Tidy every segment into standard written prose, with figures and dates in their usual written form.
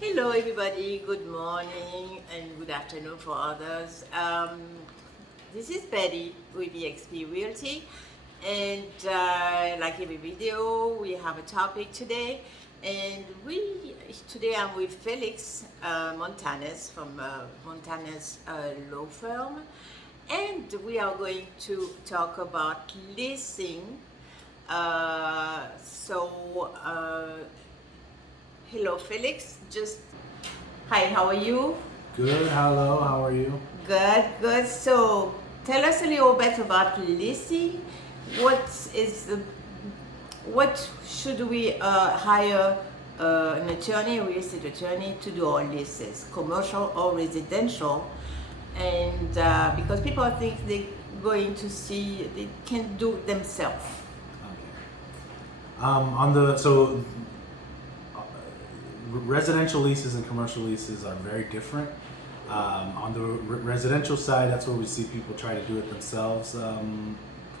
Hello, everybody. Good morning and good afternoon for others. This is Betty with EXP Realty, and like every video, we have a topic today. And today I'm with Felix Montanes from Montanes Law Firm, and we are going to talk about leasing. Hello, Felix. Hi, how are you? Good. Hello. How are you? Good, good. So, tell us a little bit about leasing. What is the, what should we hire an attorney, a real estate attorney, to do our leases, commercial or residential? And because people think they're going to see, they can do it themselves. Okay. Residential leases and commercial leases are very different. On the residential side, that's where we see people try to do it themselves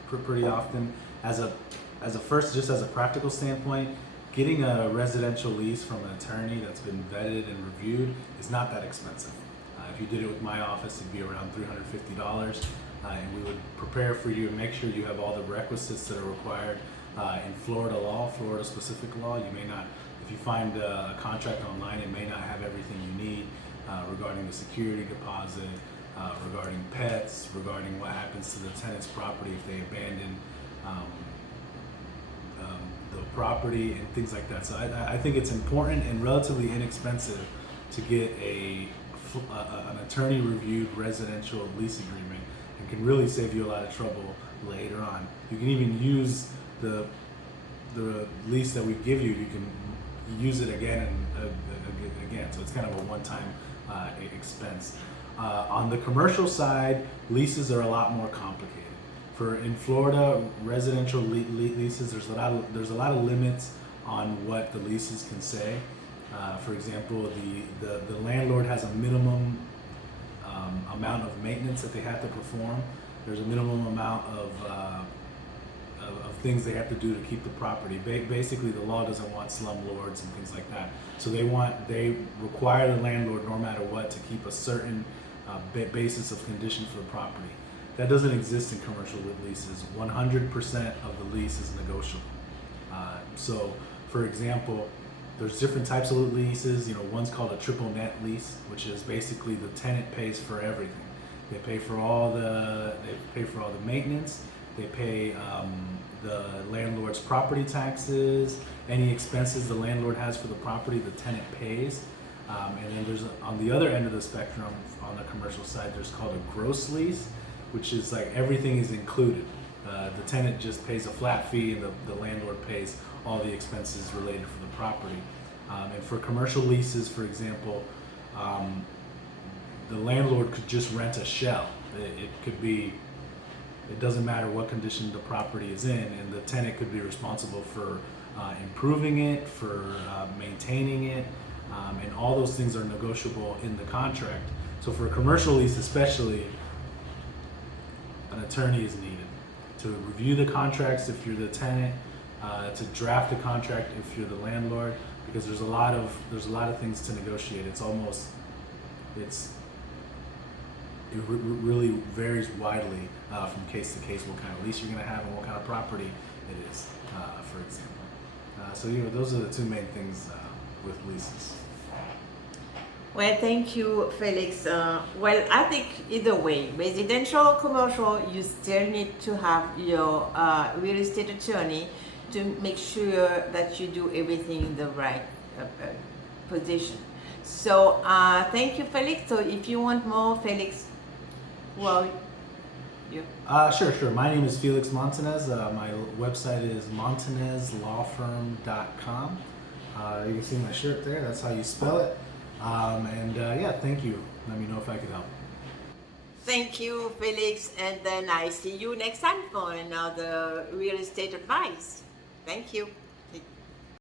pretty often. Just as a practical standpoint, getting a residential lease from an attorney that's been vetted and reviewed is not that expensive. If you did it with my office, it'd be around $350, and we would prepare for you and make sure you have all the requisites that are required in Florida law, Florida specific law. You may not, if you find a contract online, it may not have everything you need regarding the security deposit, regarding pets, regarding what happens to the tenant's property if they abandon the property and things like that. So I think it's important and relatively inexpensive to get an attorney reviewed residential lease agreement, and can really save you a lot of trouble later on. You can even use the lease that we give you. You can use it again and again. So it's kind of a one-time expense. On the commercial side, leases are a lot more complicated. In Florida, residential leases, there's a lot of limits on what the leases can say. For example, the landlord has a minimum amount of maintenance that they have to perform. There's a minimum amount of things they have to do to keep the property. Basically, the law doesn't want slumlords and things like that. So they require the landlord, no matter what, to keep a certain basis of condition for the property. That doesn't exist in commercial leases. 100% of the lease is negotiable. So, for example, there's different types of leases. One's called a triple net lease, which is basically the tenant pays for everything. They pay for all the maintenance. They pay the landlord's property taxes, any expenses the landlord has for the property, the tenant pays. And then there's, on the other end of the spectrum, on the commercial side, there's called a gross lease, which is like everything is included. The tenant just pays a flat fee, and the landlord pays all the expenses related for the property. And for commercial leases, for example, the landlord could just rent a shell. It doesn't matter what condition the property is in, and the tenant could be responsible for improving it, for maintaining it, and all those things are negotiable in the contract. So for a commercial lease especially, an attorney is needed to review the contracts if you're the tenant, to draft the contract if you're the landlord, because there's a lot of things to negotiate. It really varies widely from case to case what kind of lease you're going to have and what kind of property it is, for example. So those are the two main things with leases. Well, thank you, Felix. Well, I think either way, residential or commercial, you still need to have your real estate attorney to make sure that you do everything in the right position. So thank you, Felix. So if you want more, Felix, well, you. Sure. My name is Felix Montanes. My website is montaneslawfirm.com. You can see my shirt there. That's how you spell it. Thank you. Let me know if I could help. Thank you, Felix. And then I see you next time for another real estate advice. Thank you.